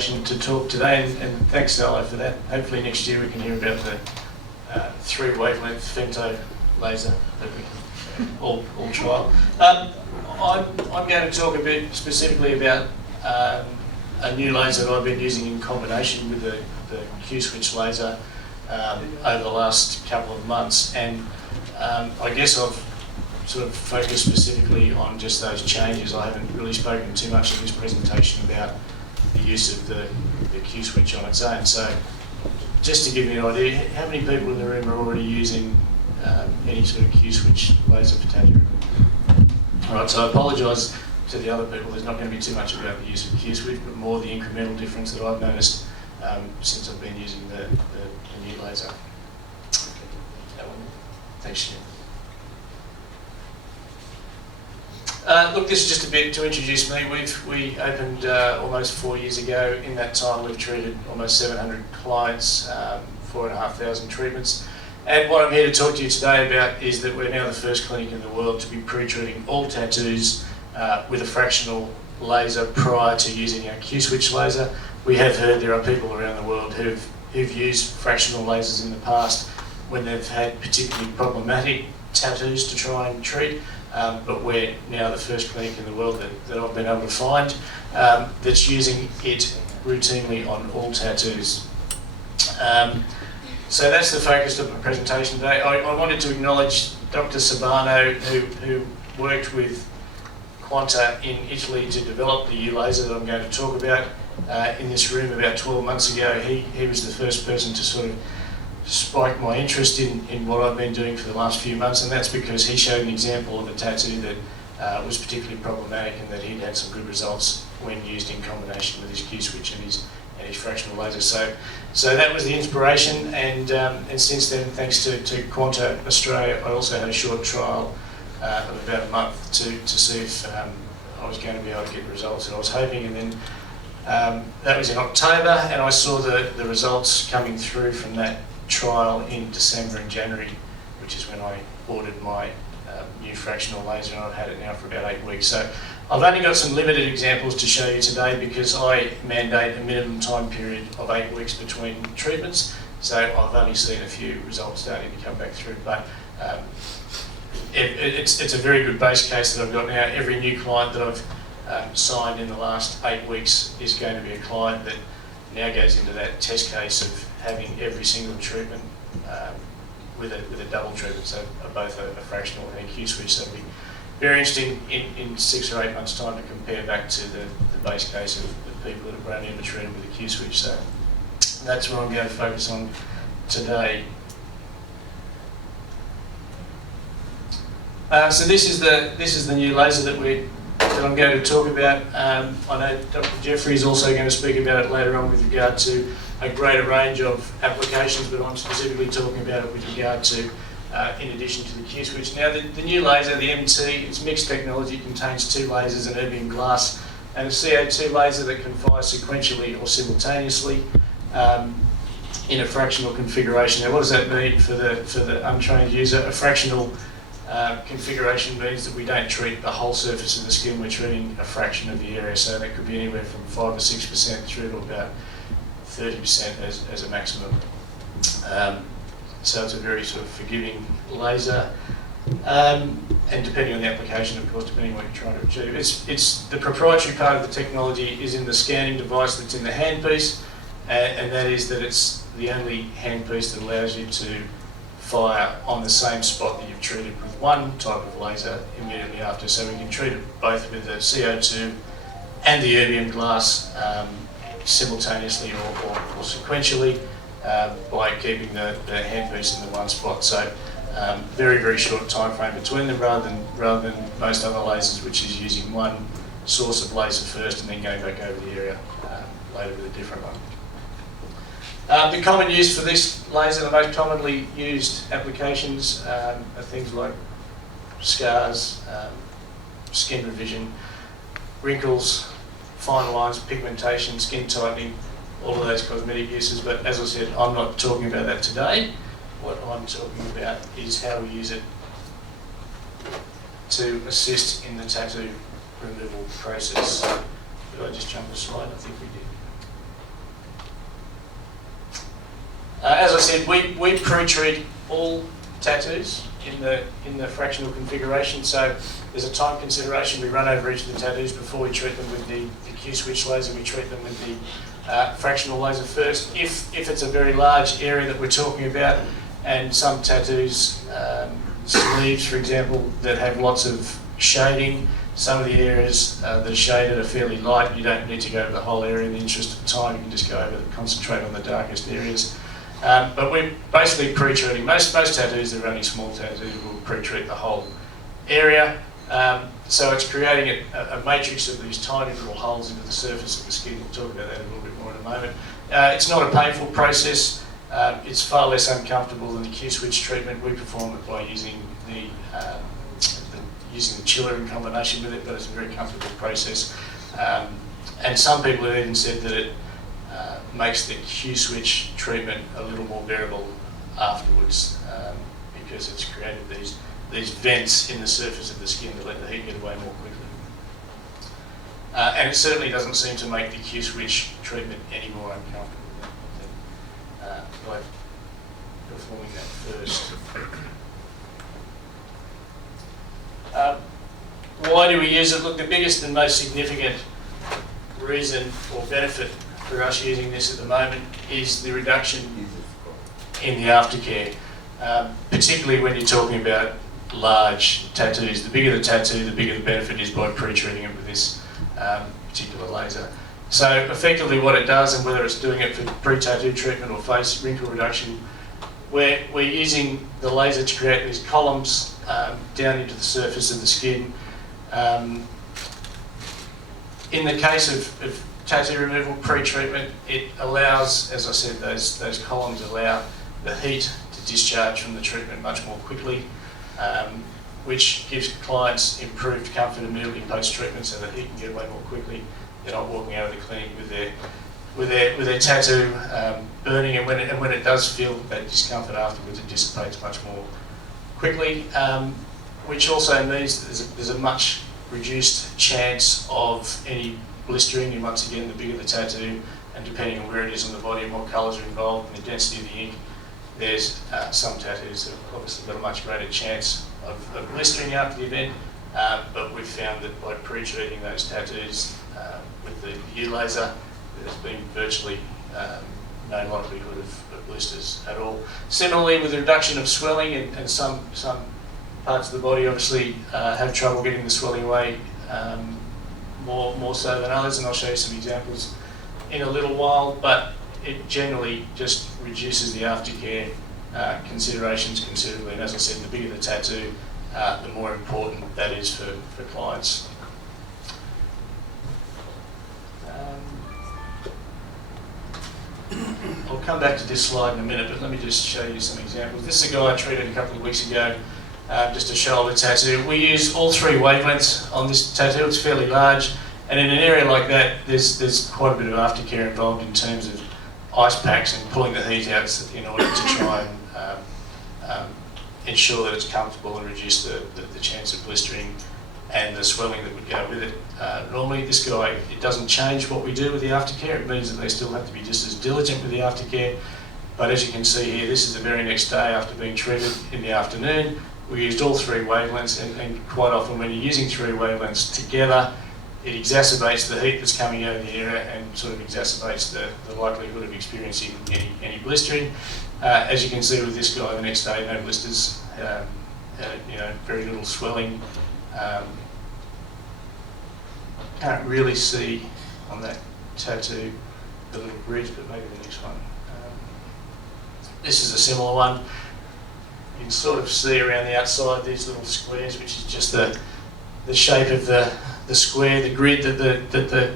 invitation to talk today, and thanks Salo for that. Hopefully next year we can hear about the 3-wavelength femto laser that we can all trial. I'm going to talk a bit specifically about a new laser that I've been using in combination with the Q-switch laser over the last couple of months, and I guess I've sort of focused specifically on just those changes. I haven't really spoken too much in this presentation about the use of the Q-switch on its own. So just to give you an idea, how many people in the room are already using any sort of Q-switch laser for tattoo? All right, so I apologise to the other people. There's not going to be too much about the use of Q-switch, but more the incremental difference that I've noticed since I've been using the new laser. That one. Thanks, Jim. Look, this is just a bit to introduce me. We opened almost 4 years ago. In that time, we've treated almost 700 clients, 4,500 treatments. And what I'm here to talk to you today about is that we're now the first clinic in the world to be pre-treating all tattoos with a fractional laser prior to using our Q-switch laser. We have heard there are people around the world who've used fractional lasers in the past when they've had particularly problematic tattoos to try and treat. But we're now the first clinic in the world that I've been able to find that's using it routinely on all tattoos. So that's the focus of my presentation today. I wanted to acknowledge Dr. Sabano, who worked with Quanta in Italy to develop the Youlaser that I'm going to talk about in this room about 12 months ago. He was the first person to sort of spike my interest in what I've been doing for the last few months, and that's because he showed an example of a tattoo that was particularly problematic and that he'd had some good results when used in combination with his Q-switch and his fractional laser. So that was the inspiration, and since then, thanks to Quanta Australia, I also had a short trial of about a month to see if I was going to be able to get the results that I was hoping, and then that was in October, and I saw the results coming through from that trial in December and January, which is when I ordered my new fractional laser, and I've had it now for about 8 weeks. So I've only got some limited examples to show you today because I mandate a minimum time period of 8 weeks between treatments. So I've only seen a few results starting to come back through, but it's a very good base case that I've got now. Every new client that I've signed in the last 8 weeks is going to be a client that now goes into that test case of having every single treatment with a double treatment, so both a fractional and a Q-switch. So it'll be very interesting in 6 or 8 months' time to compare back to the base case of the people that have run in and treated with a Q-switch. So that's what I'm going to focus on today. So this is the new laser that I'm going to talk about. I know Dr. Jeffrey is also going to speak about it later on with regard to a greater range of applications, but I'm specifically talking about it with regard to, in addition to the Q-switch. Now, the new laser, the MT, it's mixed technology, contains 2 lasers, an erbium glass, and a CO2 laser that can fire sequentially or simultaneously in a fractional configuration. Now, what does that mean for the untrained user? A fractional configuration means that we don't treat the whole surface of the skin, we're treating a fraction of the area, so that could be anywhere from 5 or 6% through to about 30% as a maximum. So it's a very sort of forgiving laser, and depending on the application, of course, depending on what you're trying to achieve. It's the proprietary part of the technology is in the scanning device that's in the handpiece, and that is that it's the only handpiece that allows you to fire on the same spot that you've treated with one type of laser immediately after. So we can treat it both with the CO2 and the erbium glass simultaneously or sequentially by keeping the handpiece in the one spot. So very, very short time frame between them rather than most other lasers, which is using one source of laser first and then going back over the area later with a different one. The common use for this laser, the most commonly used applications are things like scars, skin revision, wrinkles, fine lines, pigmentation, skin tightening, all of those cosmetic uses. But as I said, I'm not talking about that today. What I'm talking about is how we use it to assist in the tattoo removal process. Did I just jump a slide? I think we did. As I said, we pre-treat all tattoos in the fractional configuration, so there's a time consideration. We run over each of the tattoos before we treat them with the Q-switch laser. We treat them with the fractional laser first. If it's a very large area that we're talking about, and some tattoos, sleeves for example, that have lots of shading, some of the areas that are shaded are fairly light. You don't need to go to the whole area in the interest of time. You can just go over and concentrate on the darkest areas. But we're basically pre-treating. Most tattoos that are only small tattoos will pre-treat the whole area. So it's creating a matrix of these tiny little holes into the surface of the skin. We'll talk about that a little bit more in a moment. It's not a painful process. It's far less uncomfortable than the Q-switch treatment. We perform it by using the chiller in combination with it, but it's a very comfortable process. And some people have even said that it makes the Q-switch treatment a little more bearable afterwards, because it's created these vents in the surface of the skin to let the heat get away more quickly. And it certainly doesn't seem to make the Q-switch treatment any more uncomfortable by performing that first. Why do we use it? Look, the biggest and most significant reason or benefit for us using this at the moment is the reduction in the aftercare, particularly when you're talking about large tattoos. The bigger the tattoo, the bigger the benefit is by pre-treating it with this particular laser. So effectively what it does, and whether it's doing it for pre-tattoo treatment or face wrinkle reduction, we're using the laser to create these columns down into the surface of the skin. In the case of tattoo removal pre-treatment, it allows, as I said, those columns allow the heat to discharge from the treatment much more quickly, which gives clients improved comfort immediately post-treatment, so the heat can get away more quickly. They're not walking out of the clinic with their tattoo burning, and when it does feel that discomfort afterwards, it dissipates much more quickly, which also means that there's a much reduced chance of any blistering. And once again, the bigger the tattoo, and depending on where it is on the body and what colours are involved and the density of the ink, there's some tattoos that have obviously got a much greater chance of blistering after the event, but we've found that by pre-treating those tattoos with the Youlaser, there's been virtually no likelihood of blisters at all. Similarly, with the reduction of swelling, and some parts of the body obviously have trouble getting the swelling away more so than others, and I'll show you some examples in a little while, but it generally just reduces the aftercare considerations considerably, and as I said, the bigger the tattoo, the more important that is for clients. I'll come back to this slide in a minute, but let me just show you some examples. This is a guy I treated a couple of weeks ago, just a shoulder tattoo. We use all three wavelengths on this tattoo. It's fairly large, and in an area like that, there's quite a bit of aftercare involved in terms of ice packs and pulling the heat out in order to try and ensure that it's comfortable and reduce the chance of blistering and the swelling that would go with it. Normally this guy, it doesn't change what we do with the aftercare. It means that they still have to be just as diligent with the aftercare. But as you can see here, this is the very next day after being treated in the afternoon. We used all three wavelengths, and quite often when you're using three wavelengths together, it exacerbates the heat that's coming out of the area and sort of exacerbates the likelihood of experiencing any blistering. As you can see with this guy, the next day, no blisters, very little swelling. Can't really see on that tattoo the little bridge, but maybe the next one. This is a similar one. You can sort of see around the outside these little squares, which is just the shape of the square, the grid that the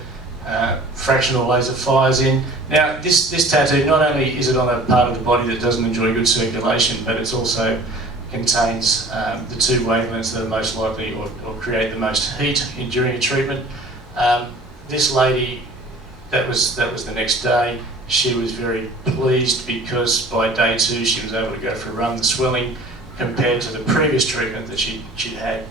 fractional laser fires in. Now, this tattoo, not only is it on a part of the body that doesn't enjoy good circulation, but it also contains the two wavelengths that are most likely or create the most heat during a treatment. This lady, that was the next day. She was very pleased because by day 2 she was able to go for a run. The swelling compared to the previous treatment that she'd had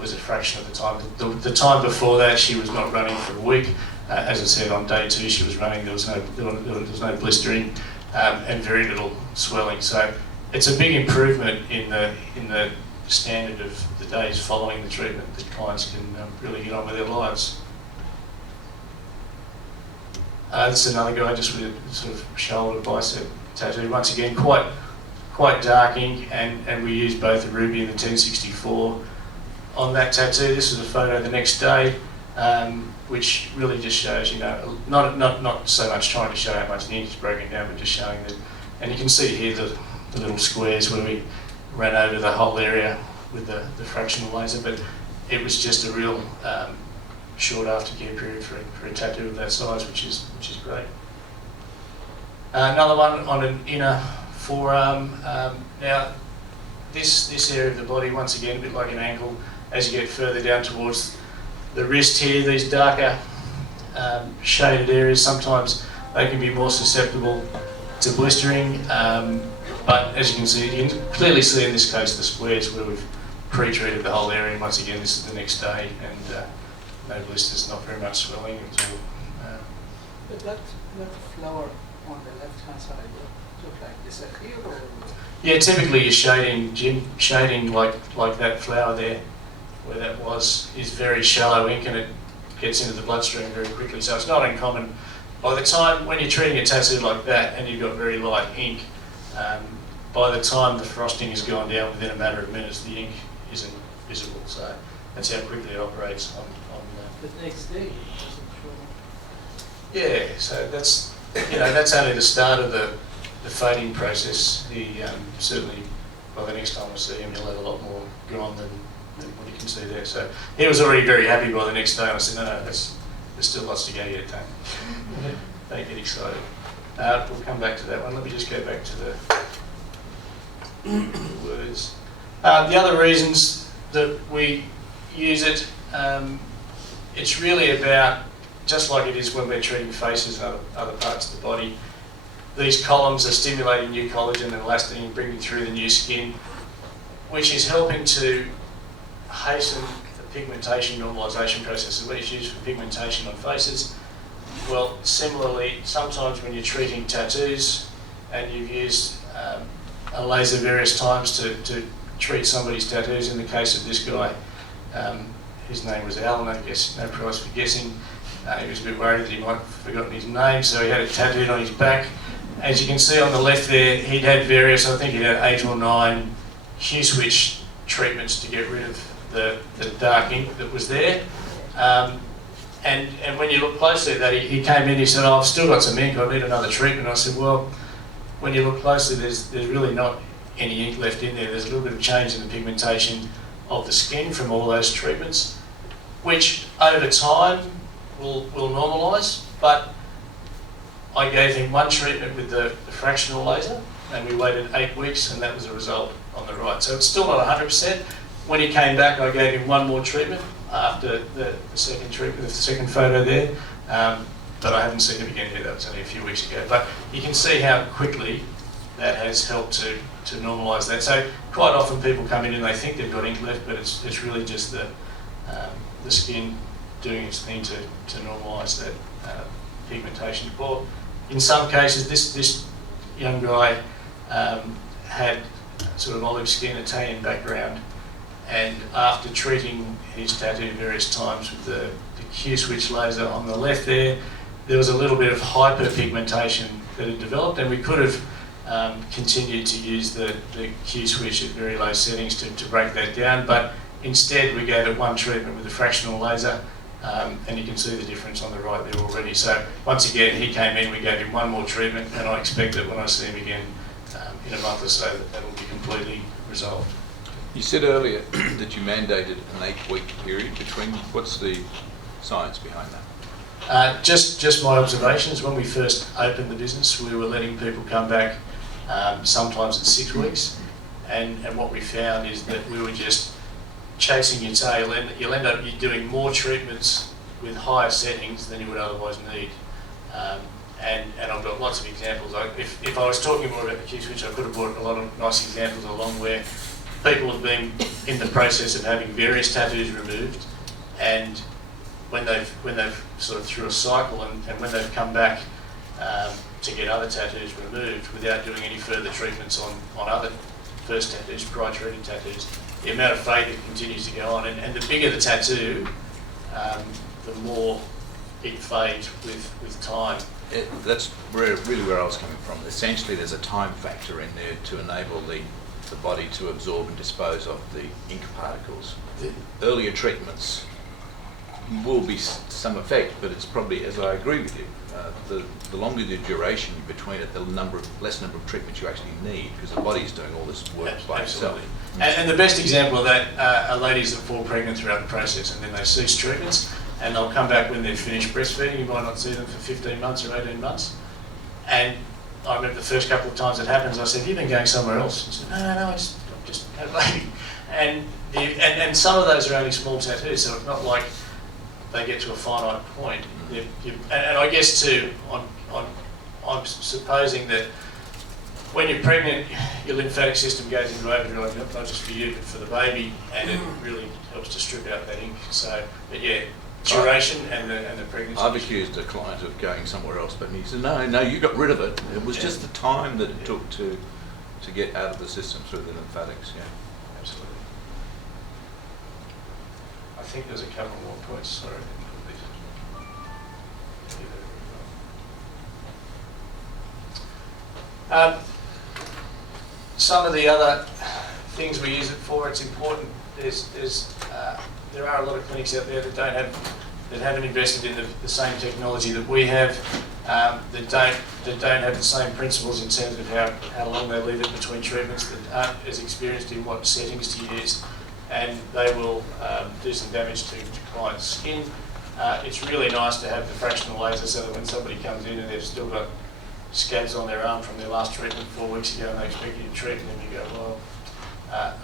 was a fraction of the time. The time before that she was not running for a week. As I said, on day 2 she was running. There was no blistering. and very little swelling. So it's a big improvement in the standard of the days following the treatment that clients can really get on with their lives. This is another guy just with a sort of shoulder bicep tattoo. Once again, quite dark ink, and we used both the Ruby and the 1064 on that tattoo. This is a photo the next day, which really just shows, you know, not so much trying to show how much the ink is broken down, but just showing that. And you can see here the little squares where we ran over the whole area with the fractional laser, but it was just a real short aftercare period for a tattoo of that size, which is great. Another one on an inner forearm. Now, this area of the body, once again, a bit like an ankle, as you get further down towards the wrist here, these darker shaded areas, sometimes they can be more susceptible to blistering, but as you can see, you can clearly see in this case the squares where we've pre-treated the whole area, and once again this is the next day, and no blisters, not very much swelling at all. But that flower on the left-hand side look like, is it here or? Yeah, typically you're shading, Jim, shading like that flower there, where that was, is very shallow ink, and it gets into the bloodstream very quickly. So it's not uncommon. By the time, when you're treating a tattoo like that and you've got very light ink, by the time the frosting has gone down within a matter of minutes, the ink isn't visible. So that's how quickly it operates on The next day it doesn't show. Yeah, so that's, you know, that's only the start of the fading process. Certainly by the next time I see him, he'll have a lot more gone than what you can see there. So he was already very happy by the next day, and I said, no, there's still lots to go yet, don't get excited. We'll come back to that one. Let me just go back to the words. The other reasons that we use it, it's really about, just like it is when we're treating faces and other parts of the body, these columns are stimulating new collagen and elastin and bringing through the new skin, which is helping to hasten the pigmentation normalisation process. What is used for pigmentation on faces. Well, similarly, sometimes when you're treating tattoos and you've used a laser various times to treat somebody's tattoos, in the case of this guy, his name was Alan, I guess, no prize for guessing. He was a bit worried that he might have forgotten his name, so he had it tattooed on his back. As you can see on the left there, he'd had various, I think he had 8 or 9 hue switch treatments to get rid of the dark ink that was there. And when you look closely at that, he came in, he said, oh, I've still got some ink, I need another treatment. I said, well, when you look closely, there's really not any ink left in there. There's a little bit of change in the pigmentation of the skin from all those treatments, which over time will normalise. But I gave him one treatment with the fractional laser, and we waited 8 weeks, and that was the result on the right. So it's still not 100%. When he came back, I gave him one more treatment after the second treatment, the second photo there, but I haven't seen him again yet. That was only a few weeks ago. But you can see how quickly that has helped to normalise that. So quite often people come in and they think they've got ink left, but it's really just the skin doing its thing to normalise that pigmentation. Or in some cases, this young guy had sort of olive skin, Italian background, and after treating his tattoo various times with the Q-switch laser on the left there was a little bit of hyperpigmentation that had developed, and we could have continued to use the Q-switch at very low settings to break that down, but instead we gave it one treatment with a fractional laser, and you can see the difference on the right there already. So once again, he came in, we gave him one more treatment, and I expect that when I see him again in a month or so, that will be completely resolved. You said earlier that you mandated an 8-week period between. What's the science behind that? Just my observations. When we first opened the business, we were letting people come back sometimes at 6 weeks, and what we found is that we were just chasing your tail, and you'll end up doing more treatments with higher settings than you would otherwise need. And I've got lots of examples. If I was talking more about the Q-switch, I could have brought a lot of nice examples along where people have been in the process of having various tattoos removed, and when they've sort of through a cycle, and when they've come back to get other tattoos removed without doing any further treatments on other first tattoos, prior treated tattoos. The amount of fade that continues to go on, and the bigger the tattoo, the more it fades with time. That's really where I was coming from. Essentially, there's a time factor in there to enable the body to absorb and dispose of the ink particles. The earlier treatments will be some effect, but it's probably, as I agree with you, the longer the duration between it, the less number of treatments you actually need, because the body's doing all this work by itself. And the best example of that are ladies that fall pregnant throughout the process, and then they cease treatments, and they'll come back when they've finished breastfeeding. You might not see them for 15 months or 18 months. And I remember the first couple of times it happens, I said, "You've been going somewhere else." She said, "No, I just had a baby." And some of those are only small tattoos, so it's not like they get to a finite point. And I guess too, I'm supposing that when you're pregnant, your lymphatic system goes into overdrive, not just for you, but for the baby, and it really helps to strip out that ink. So, but yeah, duration and the pregnancy. I've accused a client of going somewhere else, but he said, no, you got rid of it. It was just the time that it took to get out of the system through the lymphatics. Yeah, absolutely. I think there's a couple more points. Sorry. Some of the other things we use it for, it's important. There are a lot of clinics out there that haven't invested in the same technology that we have, that don't have the same principles in terms of how long they leave it between treatments, that aren't as experienced in what settings to use, and they will do some damage to clients' skin. It's really nice to have the fractional laser so that when somebody comes in and they've still got scabs on their arm from their last treatment 4 weeks ago and they expect you to treat them, and you go, well,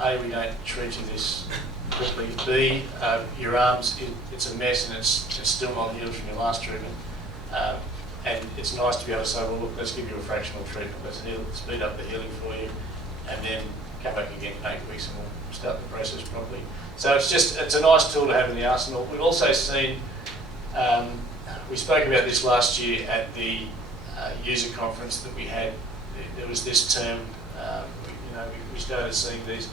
A, we don't treat you this quickly. B, your arms, it's a mess and it's still not healed from your last treatment. And it's nice to be able to say, well, look, let's give you a fractional treatment, let's speed up the healing for you, and then come back again in 8 weeks and we'll start the process properly. So it's a nice tool to have in the arsenal. We've also seen, we spoke about this last year at the user conference that we had. There was this term, we started seeing these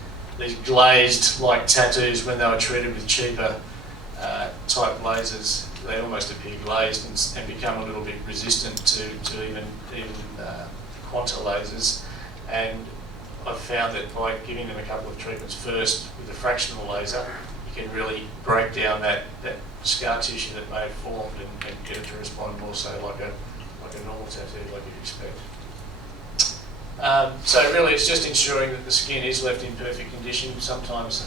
glazed like tattoos when they were treated with cheaper type lasers. They almost appear glazed and become a little bit resistant to even quanta lasers. And I've found that by giving them a couple of treatments first with a fractional laser, you can really break down that scar tissue that may have formed and get it to respond more so like a normal tattoo, like you'd expect. So really it's just ensuring that the skin is left in perfect condition. Sometimes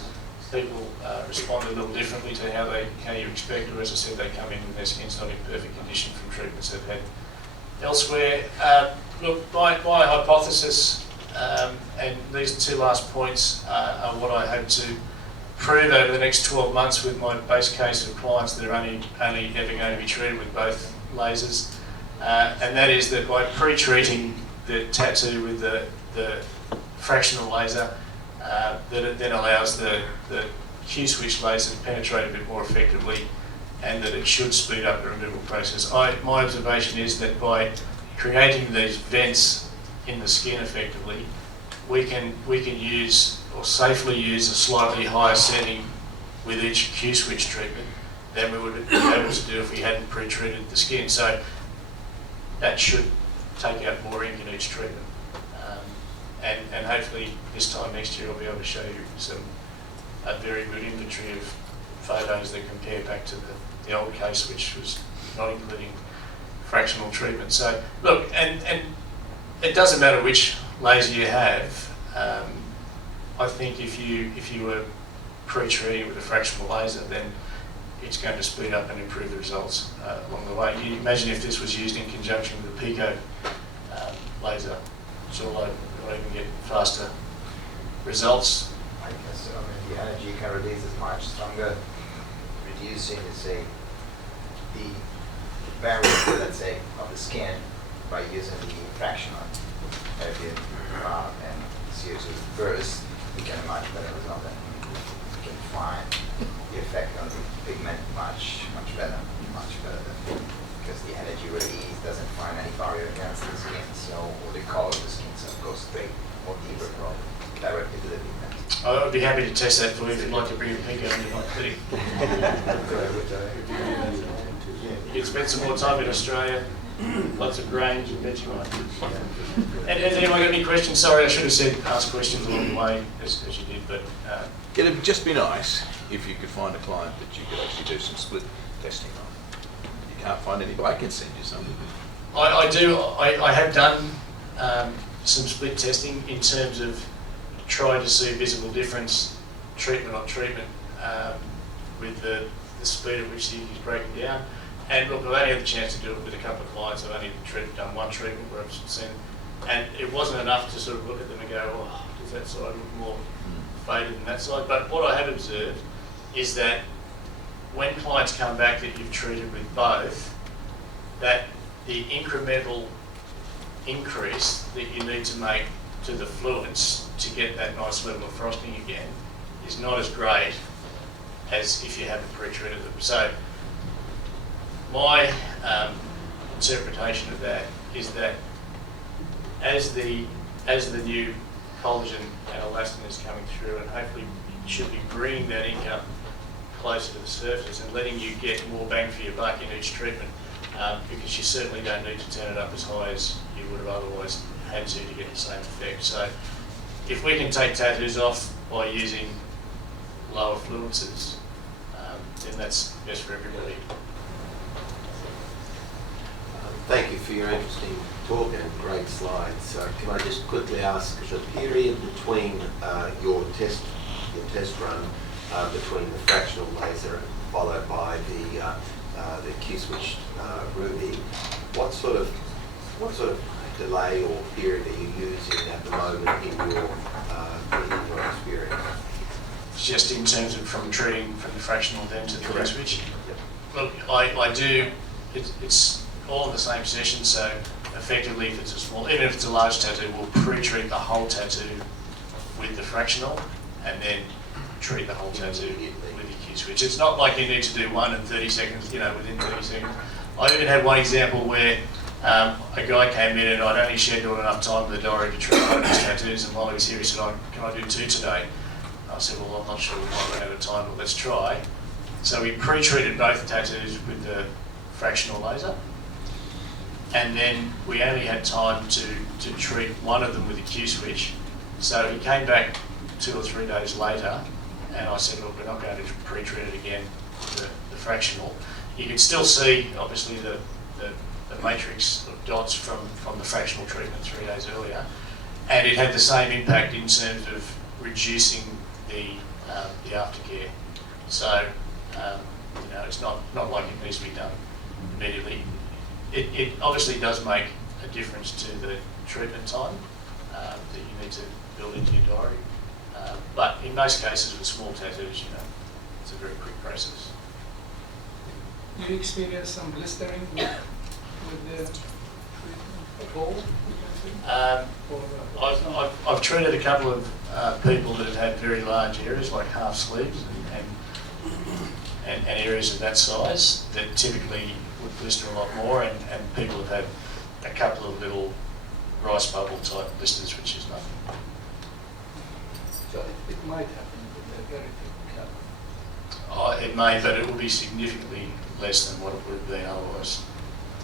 people respond a little differently to how you expect, or as I said, they come in and their skin's not in perfect condition from treatments they've had elsewhere. Look, my hypothesis, and these two last points are what I hope to prove over the next 12 months with my base case of clients that are only ever going to be treated with both lasers. And that is that by pre-treating the tattoo with the fractional laser, that it then allows the Q-switch laser to penetrate a bit more effectively, and that it should speed up the removal process. My observation is that by creating these vents in the skin effectively, we can use or safely use a slightly higher setting with each Q-switch treatment than we would be able to do if we hadn't pre-treated the skin. So that should take out more ink in each treatment. And hopefully this time next year I'll be able to show you a very good inventory of photos that compare back to the old case, which was not including fractional treatment. So look, and it doesn't matter which laser you have. I think if you were pre-treating with a fractional laser, then it's going to speed up and improve the results along the way. You imagine if this was used in conjunction with a pico laser, you'll even get faster results. I guess so. I mean, the energy you can release is much stronger, reducing, say, the barrier, let's say, of the skin by using the fractional area and CO2 first. You get a much better result, and you can find the effect on the pigment much better than because the energy release doesn't find any barrier against the skin, so, or the color of the skin, so it goes straight or deeper from directly to the pigment. I would be happy to test that for you if you'd like to bring a pink out and not clinic. You can spend some more time in Australia, lots of grains and Vegemite. And has anyone got any questions? Sorry, I should have said ask questions along the way as you did, but It'd just be nice if you could find a client that you could actually do some split testing on. You can't find anybody, I can send you some. I have done some split testing in terms of trying to see visible difference treatment on treatment with the speed at which the ink is breaking down. And look, I've only had the chance to do it with a couple of clients. I've only done one treatment where I've seen, and it wasn't enough to sort of look at them and go, oh, does that side look more faded than that side? But what I have observed is that when clients come back that you've treated with both, that the incremental increase that you need to make to the fluence to get that nice level of frosting again is not as great as if you haven't pre-treated them. So my interpretation of that is that as the new collagen and elastin is coming through, and hopefully it should be bringing that ink up closer to the surface and letting you get more bang for your buck in each treatment, because you certainly don't need to turn it up as high as you would have otherwise had to get the same effect. So if we can take tattoos off by using lower fluences, then that's best for everybody. Thank you for your interesting talk and great slides. Can I just quickly ask the period between your test run between the fractional laser followed by the Q-switch Ruby? What sort of delay or period are you using at the moment in your experience? Just in terms of from treating from the fractional then to the Q-switch? Yep. Look, I do, it's all in the same session, so effectively if it's a small, even if it's a large tattoo, we'll pre-treat the whole tattoo with the fractional and then treat the whole tattoo with the Q-switch. It's not like you need to do one in 30 seconds, within 30 seconds. I even had one example where a guy came in and I'd only scheduled enough time in the diary to treat one of his tattoos, and while he was here he said, can I do 2 today? I said, well, I'm not sure we might run out of time, but let's try. So we pre-treated both tattoos with the fractional laser, and then we only had time to treat one of them with a Q-switch. So he came back 2 or 3 days later, and I said, look, we're not going to pre-treat it again with the fractional. You can still see, obviously, the matrix of dots from the fractional treatment 3 days earlier, and it had the same impact in terms of reducing the aftercare. So, it's not like it needs to be done immediately. It obviously does make a difference to the treatment time that you need to build into your diary. But in most cases with small tattoos, it's a very quick process. Do you experience some blistering with the treatment at all? I've treated a couple of people that have had very large areas, like half sleeves and areas of that size that typically would blister a lot more, and people have had a couple of little rice bubble type blisters, which is nothing. So it might happen with a very thick cover. It may, but it will be significantly less than what it would have been otherwise.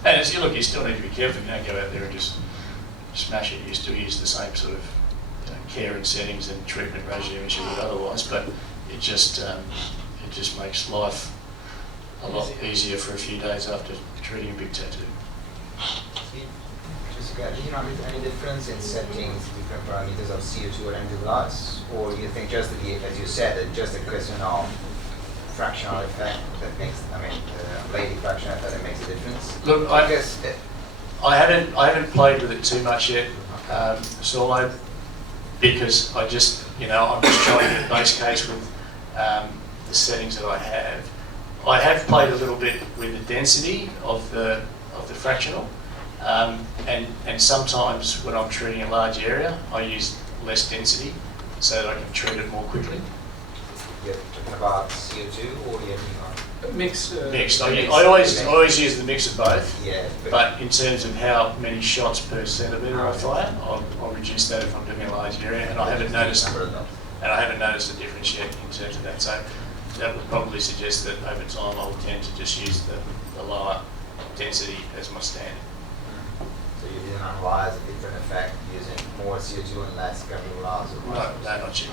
And as you look, you still need to be careful. You don't go out there and just smash it. You still use the same sort of care and settings and treatment regime as you would otherwise, but it just makes life a lot easier for a few days after treating a big tattoo. Do you notice any difference in settings, different parameters of CO2 or energy loss, or you think just as you said, just a question of fractional effect that makes, lady fraction effect that makes a difference? Look, I guess I haven't played with it too much yet, solo, because I'm just trying to get a base case with the settings that I have. I have played a little bit with the density of the fractional, and sometimes when I'm treating a large area, I use less density so that I can treat it more quickly. You're talking about CO2 or you're Mix. Mixed. I Mixed. always use the mix of both. Yeah. But in terms of how many shots per centimetre I fire, I'll reduce that if I'm doing a large area, and I haven't noticed a difference yet in terms of that. So that would probably suggest that over time I'll tend to just use the lower density as my standard. So you didn't analyze a different effect using more CO2 and less chemical loss? No, not cheap.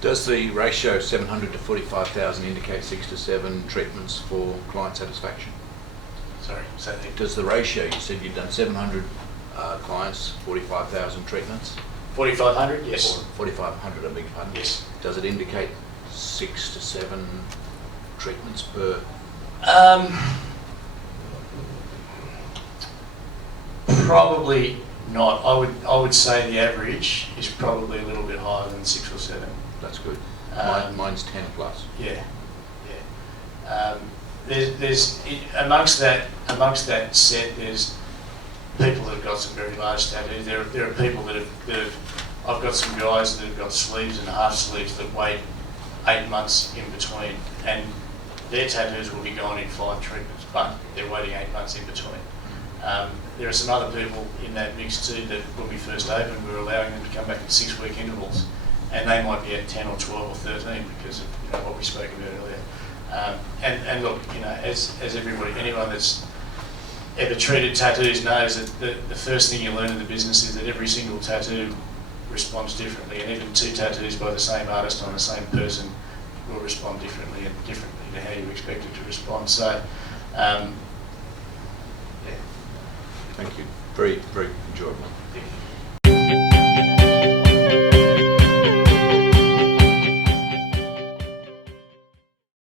Does the ratio 700 to 45,000 indicate 6 to 7 treatments for client satisfaction? Sorry, so the Does the ratio, you said you've done 700 clients, 45,000 treatments? 4,500, yes. 4,500, I beg your pardon? Yes. Does it indicate 6 to 7 treatments per? Probably not. I would say the average is probably a little bit higher than 6 or 7. That's good. Mine's 10 plus. Yeah, yeah. Amongst that set, there's people that have got some very large tattoos. There are people that have. I've got some guys that have got sleeves and half sleeves that wait 8 months in between, and their tattoos will be gone in 5 treatments, but they're waiting 8 months in between. There are some other people in that mix too that when we first opened, we were allowing them to come back at 6-week intervals, and they might be at 10 or 12 or 13 because of what we spoke about earlier. And look, as everybody, anyone that's ever treated tattoos knows that the first thing you learn in the business is that every single tattoo responds differently, and even 2 tattoos by the same artist on the same person will respond differently to how you expect it to respond. So, yeah. Thank you. Very, very enjoyable. Thank you.